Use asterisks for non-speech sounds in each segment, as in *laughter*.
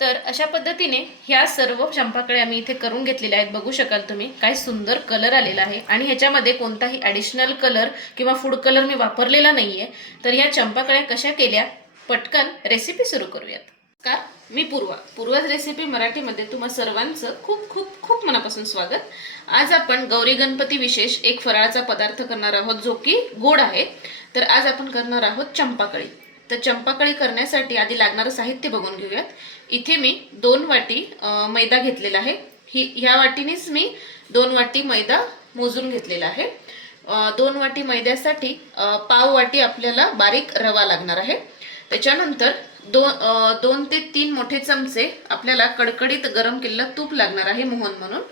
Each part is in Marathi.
तर अशा पद्धतीने ह्या सर्व चंपाकडे आम्ही इथे करून घेतलेल्या आहेत. बघू शकाल तुम्ही काय सुंदर कलर आलेला आहे. आणि ह्याच्यामध्ये कोणताही ॲडिशनल कलर किंवा फूड कलर मी वापरलेला नाहीये. तर ह्या चंपाकळ्या कशा केल्या? पटकन रेसिपी सुरू करूयात. का मी पूर्वा. पूर्वाज रेसिपी मराठीमध्ये तुम्हा सर्वांचं खूप खूप खूप मनापासून स्वागत. आज आपण गौरी गणपती विशेष एक फराळाचा पदार्थ करणार आहोत जो की गोड आहे. तर आज आपण करणार आहोत चंपाकळी. तर चंपाकळी करण्यासाठी आधी लागणारं साहित्य बघून घेऊयात. इथे मी दोन वाटी मैदा घेतलेला आहे. ही ह्या वाटीनेच मी दोन वाटी मैदा मोजून घेतलेला आहे. दोन वाटी मैद्यासाठी पाव वाटी आपल्याला बारीक रवा लागणार आहे. त्याच्यानंतर दोन दोन ते तीन मोठे चमचे आपल्याला कडकडीत गरम केलेलं तूप लागणार आहे मोहन म्हणून.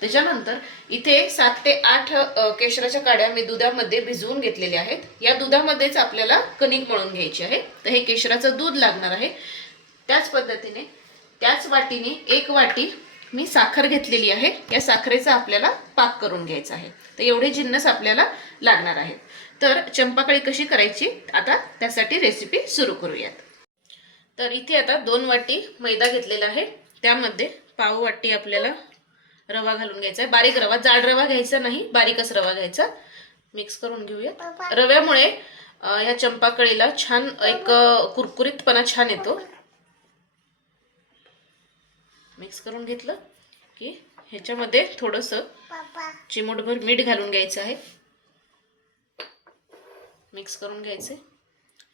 त्याच्यानंतर इथे सात ते आठ केशराच्या काड्या मी दुधामध्ये भिजवून घेतलेल्या आहेत. या दुधामध्येच आपल्याला कणिक मळून घ्यायची आहे. तर हे केशराचं दूध लागणार आहे. त्याच पद्धतीने त्याच वाटीने एक वाटी मी साखर घेतलेली आहे. या साखरेचा आपल्याला पाक करून घ्यायचा आहे. तर एवढे जिन्नस आपल्याला लागणार आहेत. तर चंपाकळी कशी करायची? आता त्यासाठी रेसिपी सुरू करूयात. तर इथे आता दोन वाटी मैदा घेतलेला आहे. त्यामध्ये पाव वाटी आपल्याला रवा घालून घ्यायचा आहे. बारीक रवा जाड रवा घ्यायचा नाही बारीकच रवा घ्यायचा. मिक्स करून घेऊयात रव्यामुळे या चंपाकळीला छान एक कुरकुरीतपणा छान येतो. मिक्स करून घेतलं की ह्याच्यामध्ये थोडंसं चिमूटभर मीठ घालून घ्यायचं आहे. मिक्स करून घ्यायचे.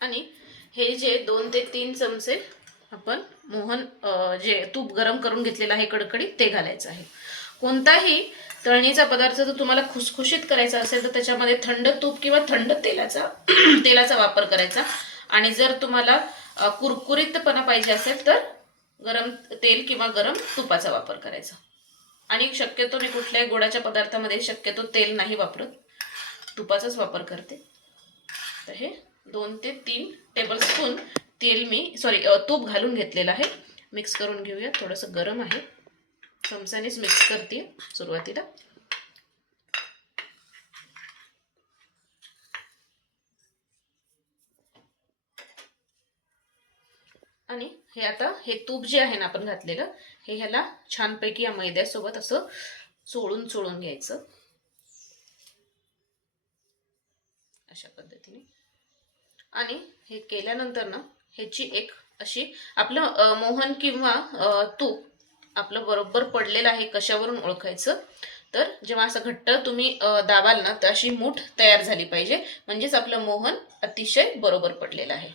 आणि हे जे दोन ते तीन चमचे आपण मोहन जे तूप गरम करून घेतलेलं आहे कडकडीत ते घालायचं आहे. कोणताही तळणीचा पदार्थ जर तुम्हाला खुसखुशीत करायचा असेल तर त्याच्यामध्ये थंड तूप किंवा थंड तेलाचा *clears throat* तेलाचा वापर करायचा. आणि जर तुम्हाला कुरकुरीतपणा पाहिजे असेल तर गरम तेल किंवा गरम तुपाचा वापर करायचा. आणि शक्यतो मी कुठल्याही गोडाच्या पदार्थामध्ये शक्यतो तेल नाही वापरत. तुपाचाच वापर करते. तर हे दोन ते तीन टेबलस्पून तेल मी सॉरी तूप घालून घेतलेलं आहे. मिक्स करून घेऊया. थोडंसं गरम आहे. चमच्यानेच मिक्स करते सुरुवातीला. आणि हे आता हे तूप जे आहे ना आपण घातलेलं हे ह्याला छानपैकी या मैद्यासोबत असं चोळून चोळून घ्यायचं. अशा पद्धतीने. आणि हे केल्यानंतर ना ह्याची एक अशी आपलं मोहन किंवा तूप आपलं बरोबर पडलेलं आहे कशावरून ओळखायचं? तर जेव्हा असं घट्ट तुम्ही दाबाल ना तर अशी मूठ तयार झाली पाहिजे. म्हणजेच आपलं मोहन अतिशय बरोबर पडलेलं आहे.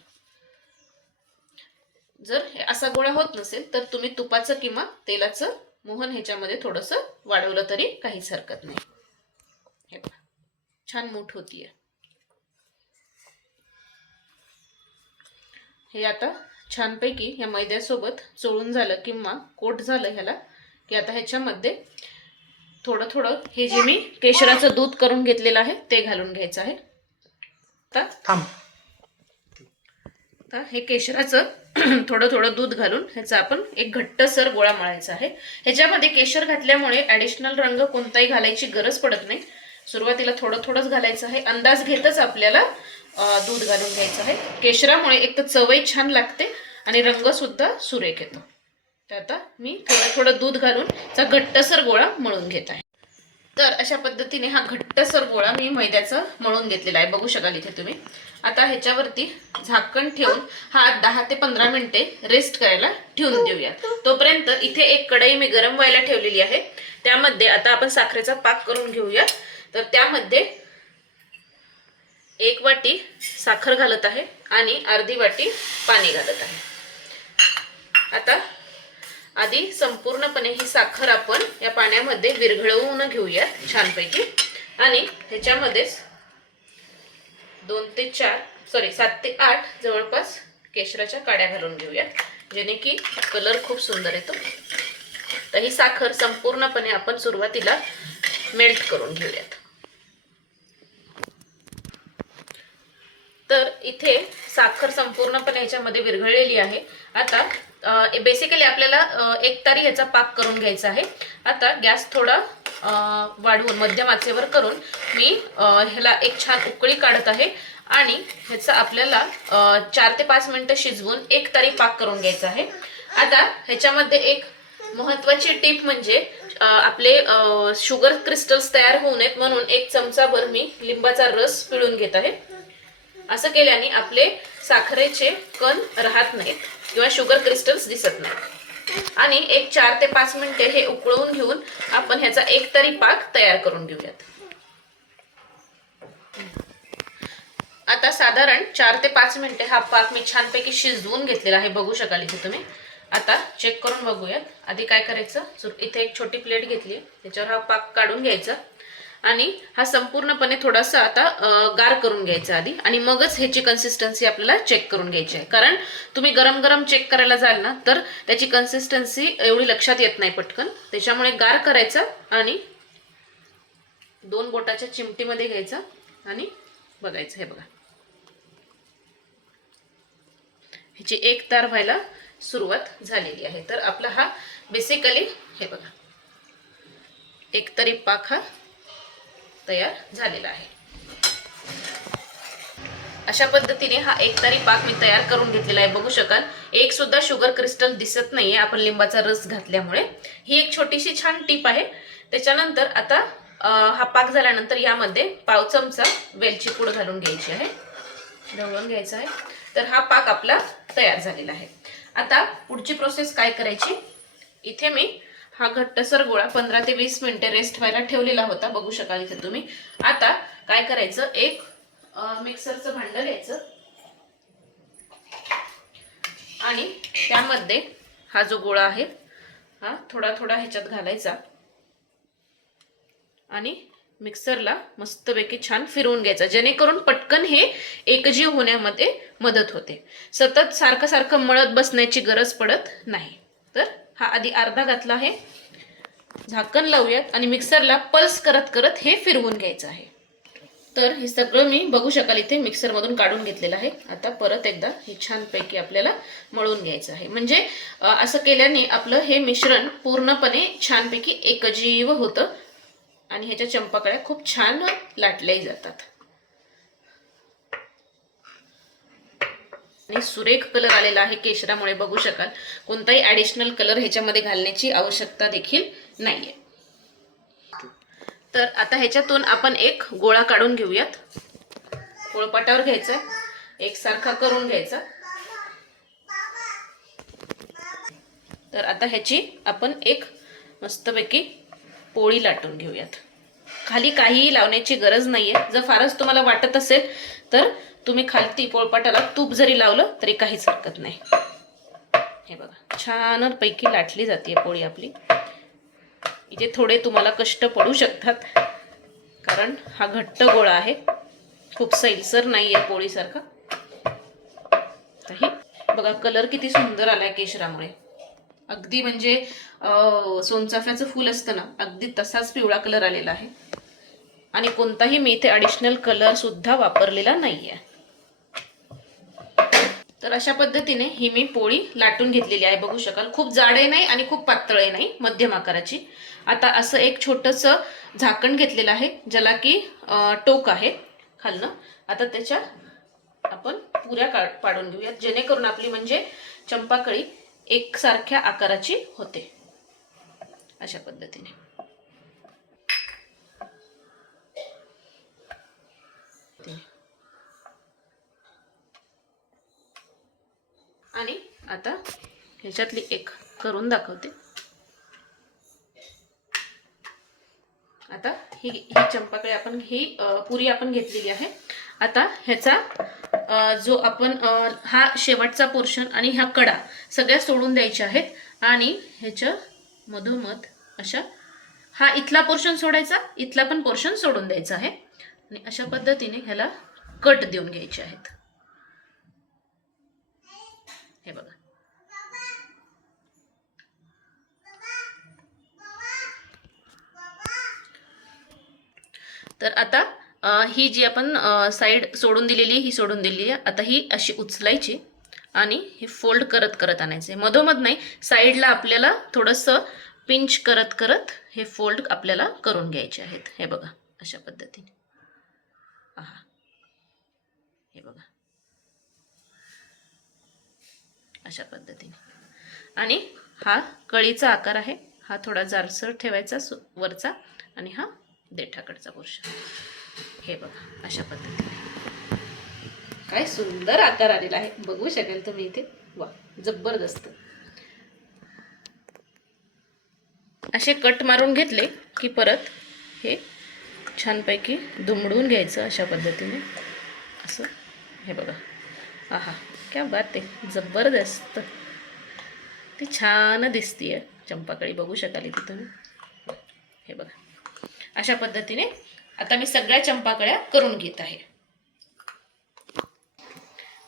जर असा गोळा होत नसेल तर तुम्ही तुपाचं किंवा तेलाचं मोहन ह्याच्यामध्ये थोडंसं वाढवलं तरी काहीच हरकत नाही. हे छान मूठ होतीये. हे आता छानपैकी या मैद्यासोबत चोळून झालं किंवा कोट झालं ह्याला की आता ह्याच्यामध्ये थोडं थोडं हे जे मी केशराचं दूध करून घेतलेलं आहे ते घालून घ्यायचं आहे. आता थांब. आता हे केशराचं *clears throat* थोडं थोडं दूध घालून ह्याचा आपण एक घट्टसर गोळा मळायचा आहे. ह्याच्यामध्ये केशर घातल्यामुळे ॲडिशनल रंग कोणताही घालायची गरज पडत नाही. सुरुवातीला थोडं थोडंच घालायचं आहे. अंदाज घेतच आपल्याला दूध घालून घ्यायचं आहे. केशरामुळे एक तर चवही छान लागते आणि रंग सुद्धा सुरेख येतो. तर आता मी थोडं थोडं दूध घालून चा घट्टसर गोळा मळून घेत आहे. तर अशा पद्धतीने हा घट्टसर गोळा मी मैद्याचा मळून घेतलेला आहे. बघू शकाल इथे तुम्ही. आता ह्याच्यावरती झाकण ठेवून हा दहा ते पंधरा मिनिटे रेस्ट करायला ठेवून देऊया तोपर्यंत इथे एक कढई मी गरम व्हायला ठेवलेली आहे. त्यामध्ये आता आपण साखरेचा पाक करून घेऊया तर त्यामध्ये एक वाटी साखर घालत आहे आणि अर्धी वाटी पाणी घालत आहे. आता आधी संपूर्णपणे ही साखर आपण या पाण्यामध्ये विरघळवून घेऊया छानपैकी. आणि ह्याच्यामध्येच दोन ते चार सॉरी सात ते आठ जवळपास केशराच्या काड्या घालून घेऊया जेणे की कलर खूप सुंदर येतो. तर ही साखर संपूर्णपणे आपण सुरुवातीला मेल्ट करून घेऊयात. तर इथे साखर संपूर्णपणे ह्याच्यामध्ये विरघळलेली आहे. आता बेसिकली आपल्याला एक तारी ह्याचा पाक करून घ्यायचा आहे. आता गॅस थोडा वाढवून मध्यम आचेवर करून मी ह्याला एक छान उकळी काढत आहे आणि ह्याचा आपल्याला चार ते पाच मिनटं शिजवून एक तारी पाक करून घ्यायचा आहे. आता ह्याच्यामध्ये एक महत्वाची टीप म्हणजे आपले शुगर क्रिस्टल्स तयार होऊ नयेत म्हणून एक चमचाभर मी लिंबाचा रस पिळून घेत आहे. असं केल्याने आपले साखरेचे कण राहत नाहीत किंवा शुगर क्रिस्टल्स दिसत नाहीत. आणि एक चार ते पाच मिनिटे हे उकळवून घेऊन आपण ह्याचा एक तरी पाक तयार करून घेऊयात. आता साधारण चार ते पाच मिनिटे हा पाक मी छानपैकी शिजवून घेतलेला आहे. बघू शकाल इथे तुम्ही. आता चेक करून बघूयात. आधी काय करायचं? इथे एक छोटी प्लेट घेतली त्याच्यावर हा पाक काढून घ्यायचा. आणि हा संपूर्णपणे थोडासा आता गार करून घ्यायचा आधी आणि मगच ह्याची कन्सिस्टन्सी आपल्याला चेक करून घ्यायची आहे. कारण तुम्ही गरम गरम चेक करायला जाल ना तर त्याची कन्सिस्टन्सी एवढी लक्षात येत नाही पटकन. त्याच्यामुळे गार करायचा आणि दोन बोटाच्या चिमटीमध्ये घ्यायचा आणि बघायचं. हे बघा. ह्याची एक तार व्हायला सुरुवात झालेली आहे. तर आपला हा बेसिकली हे बघा. एक तरी पाक हा तयार झालेला आहे. अशा पद्धतीने हा एक तरी पाक मी तयार करून घेतलेला आहे. बघू शकाल. एक सुद्धा शुगर क्रिस्टल दिसत नाहीये. आपण लिंबाचा रस घातल्यामुळे. ही एक छोटीशी छान टीप आहे. त्याच्यानंतर आता हा पाक झाल्यानंतर यामध्ये पाव चमचा वेलची पूड घालून घ्यायची आहे. ढवळून घ्यायचा आहे. तर हा पाक आपला तयार झालेला आहे. आता पुढची प्रोसेस काय करायची? इथे मी हा घट्टसर गोळा पंधरा ते वीस मिनिटे रेस्ट व्हायला ठेवलेला होता. बघू शकाल इथे तुम्ही. आता काय करायचं? एक मिक्सरचं भांडं घ्यायचं. आणि त्यामध्ये हा जो गोळा आहे हा थोडा थोडा ह्याच्यात घालायचा. आणि मिक्सरला मस्तपैकी छान फिरवून घ्यायचा जेणेकरून पटकन हे एकजीव होण्यामध्ये मदत होते. सतत सारखं सारखं मळत बसण्याची गरज पडत नाही. तर हा आधी अर्धा घातला आहे. झाकण लावूयात आणि मिक्सरला पल्स करत करत हे फिरवून घ्यायचं आहे. तर हे सगळं मी बघू शकाल इथे मिक्सरमधून काढून घेतलेलं आहे. आता परत एकदा हे छानपैकी आपल्याला मळून घ्यायचं आहे. म्हणजे असं केल्याने आपलं हे मिश्रण पूर्णपणे छानपैकी एकजीव होतं आणि ह्याच्या चंपाकळ्या खूप छान लाटल्याही जातात. आणि सुरेख कलर आलेला आहे केशरामुळे बघू शकाल. कोणताही ॲडिशनल कलर ह्याच्यामध्ये घालण्याची आवश्यकता देखील नाहीये. तर आता ह्याच्यातून आपण एक गोळा काढून घेऊयात. पोळपाटावर घ्यायचा. एकसारखा करून घ्यायचा. तर आता ह्याची आपण एक मस्तपैकी पोळी लाटून घेऊयात. खाली काहीही लावण्याची गरज नाहीये. जर फारच तुम्हाला वाटत असेल तर तुम्ही खालती पोळपाटाला तूप जरी लावलं तरी काहीच हरकत नाही. हे बघा छान पैकी लाटली जाते पोळी आपली. इथे थोडे तुम्हाला कष्ट पडू शकतात कारण हा घट्ट गोळा आहे. खूप सैलसर नाही आहे पोळीसारखा बघा कलर किती सुंदर आलाय केशरामुळे. अगदी म्हणजे सोनचाफ्याचं फूल असतं ना अगदी तसाच पिवळा कलर आलेला आहे. आणि कोणताही मी इथे अडिशनल कलर सुद्धा वापरलेला आहे तर अशा पद्धतीने ही मी पोळी लाटून घेतलेली आहे. बघू शकाल खूप जाडे नाही आणि खूप पातळही नाही मध्यम आकाराची. आता असं एक छोटस झाकण घेतलेलं आहे ज्याला की टोक आहे खालनं. आता त्याच्या आपण पुऱ्या का पाडून घेऊयात जेणेकरून आपली म्हणजे चंपाकळी एकसारख्या आकाराची होते. अशा पद्धतीने. आणि आता ह्याच्यातली एक करून दाखवते. आता ही ही चंपाकडे आपण ही पुरी आपण घेतलेली आहे. आता ह्याचा जो आपण हा शेवटचा पोर्शन आणि ह्या कडा सगळ्या सोडून द्यायच्या आहेत. आणि ह्याच्या मधोमध अशा हा इथला पोर्शन सोडायचा इथला पण पोर्शन सोडून द्यायचा आहे. आणि अशा पद्धतीने ह्याला कट देऊन घ्यायचे आहेत. हे बघा. तर आता ही जी आपण साईड सोडून दिलेली आहे, ही सोडून दिलेली आहे. आता ही अशी उचलायची आणि हे फोल्ड करत करत आणायचे. मधोमध नाही साईडला आपल्याला थोडंसं पिंच करत करत हे फोल्ड आपल्याला करून घ्यायचे आहेत. हे बघा अशा पद्धतीने. हे बघा. अशा पद्धतीने. आणि हा कळीचा आकार आहे. हा थोडा जारसर ठेवायचा सु- वरचा आणि हा देठाकडचा पोर्शन हे बघा अशा पद्धतीने. काय सुंदर आकार आलेला आहे. बघू शकाल तुम्ही इथे. वा जबरदस्त. असे कट मारून घेतले की परत हे छानपैकी दुमडून घ्यायचं अशा पद्धतीने. असं हे बघा. आहा. क्या बात आहे. जबरदस्त. ती छान दिसतीये. चंपाकळी बघू शकाल इथे तुम्ही हे बघा. अशा पद्धतीने आता मी सगळ्या चंपाकळ्या करून घेत आहे.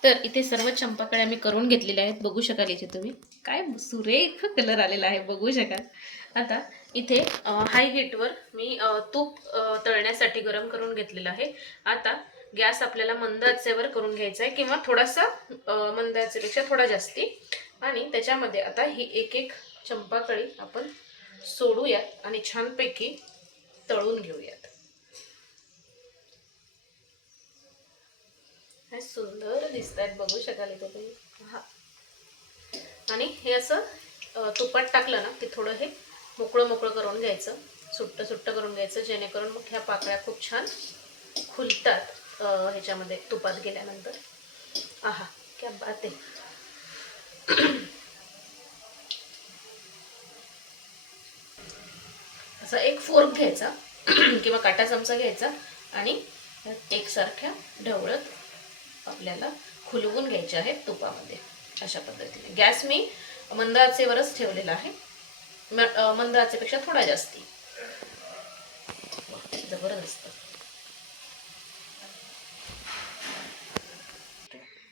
तर इथे सर्व चंपाकळ्या मी करून घेतलेल्या आहेत. बघू शकाल इथे तुम्ही. काय सुरेख कलर आलेला आहे. बघू शकाल. आता इथे हाय हीटवर मी तूप तळण्यासाठी गरम करून घेतलेलं आहे. आता गॅस आपल्याला मंद आचेवर करून घ्यायचा आहे किंवा थोडासा मंद आचेपेक्षा थोडा जास्ती. आणि त्याच्यामध्ये आता ही एक एक चंपाकळी आपण सोडूयात आणि छानपैकी तळून घेऊयात. हे सुंदर दिसत आहेत बघू शकाल इथे तुम्ही. हा. आणि हे असं तुपात टाकलं ना की थोडं हे मोकळं मोकळं करून घ्यायचं. सुट्ट सुट्ट करून घ्यायचं जेणेकरून मग ह्या पाकळ्या खूप छान खुलतात. ह्याच्यामध्ये तुपात गेल्यानंतर. आहा क्या बात आहे. *clears throat* असा एक फोर्क घ्यायचा *clears throat* किंवा काटा चमचा घ्यायचा आणि एकसारख्या ढवळत आपल्याला खुलवून घ्यायचे आहेत तुपामध्ये अशा पद्धतीने. गॅस मी मंद आचेवरच ठेवलेला आहे. म- मंद आचेपेक्षा थोडा जास्ती. जबरदस्त.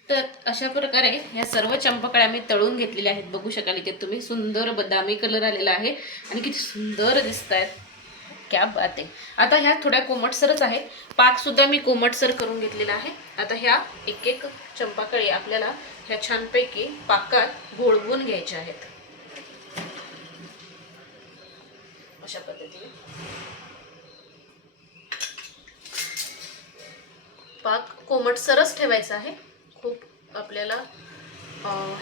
तर अशा प्रकारे ह्या सर्व चंपकळ्या मी तळून घेतलेल्या आहेत. बघू शकाल इथे तुम्ही सुंदर बदामी कलर आलेला आहे आणि किती सुंदर दिसत आहेत क्या बात आहे. आता ह्या थोड्या कोमटसरच आहेत. पाकसुद्धा मी कोमटसर करून घेतलेला आहे. आता ह्या एक एक चंपाकळी आपल्याला ह्या छानपैकी पाकात घोळवून घ्यायच्या आहेत. अशा पद्धतीने. पाक कोमटसरच ठेवायचा आहे. खूप आपल्याला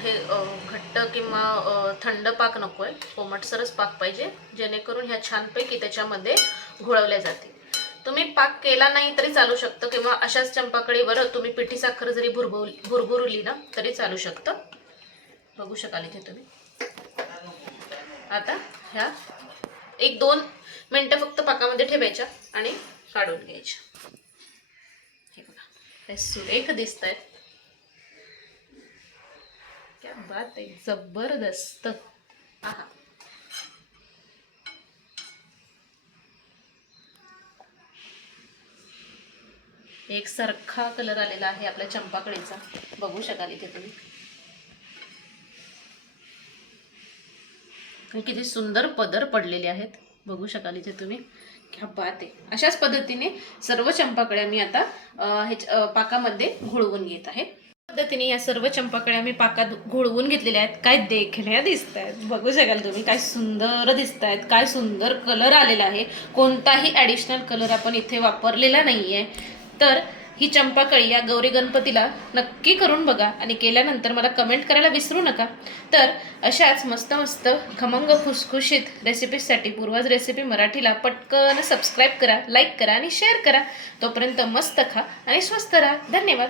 हे घट्ट किंवा थंड पाक नको आहे कोमटसरच पाक पाहिजे जेणेकरून ह्या छानपैकी त्याच्यामध्ये घोळवल्या जातील. तुम्ही पाक केला नाही तरी चालू शकतं किंवा अशाच चंपाकळीवर तुम्ही पिठी साखर जरी भुरभुर भुरभुरली ना तरी चालू शकतं. बघू शकाल इथे तुम्ही. आता ह्या एक दोन मिनटं फक्त पाकामध्ये ठेवायच्या आणि काढून घ्यायच्या. हे बघा. सुरेख दिसत आहेत क्या बात आहे जबरदस्त. एक एकसारखा कलर आलेला आहे आपल्या चंपाकळीचा. बघू शकाल इथे तुम्ही. आणि किती सुंदर पदर पडलेले आहेत. बघू शकाल इथे तुम्ही. क्या बात आहे अशाच पद्धतीने सर्व चंपाकळ्या मी आता ह्याच्या पाकामध्ये घोळवून घेत आहे. पद्धतीने या सर्व चंपाकळ्या मी पाकात घोळवून घेतलेल्या आहेत. काय देखण्या दिसत आहेत बघू शकाल तुम्ही काय सुंदर दिसत आहेत काय सुंदर कलर आलेला आहे. कोणताही ॲडिशनल कलर आपण इथे वापरलेला नाही आहे तर ही चंपाकळी या गौरी गणपतीला नक्की करून बघा आणि केल्यानंतर मला कमेंट करायला विसरू नका. तर अशाच मस्त मस्त खमंग खुसखुशीत रेसिपीजसाठी पूर्वज रेसिपी मराठीला पटकन सबस्क्राईब करा लाईक करा आणि शेअर करा. तोपर्यंत मस्त खा आणि स्वस्त राहा. धन्यवाद.